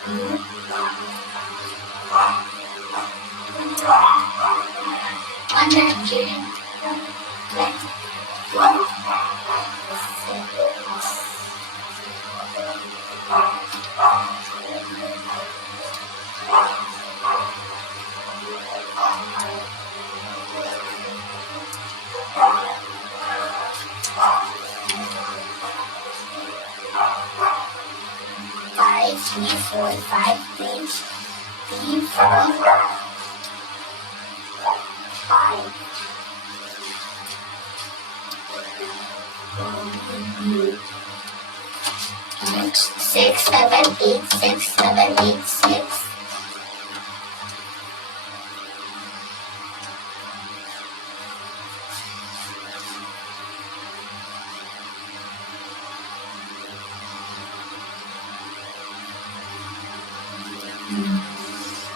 Five, three, four, five, six, three, four, five. Six, seven, eight, six, seven, eight, six.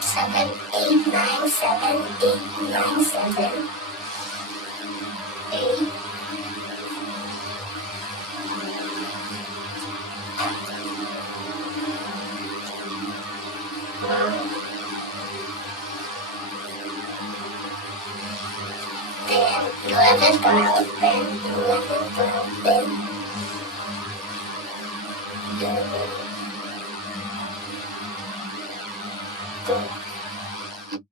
Seven, eight, nine, seven, eight, nine, seven, eight. Then 11, 12, then 11, 12.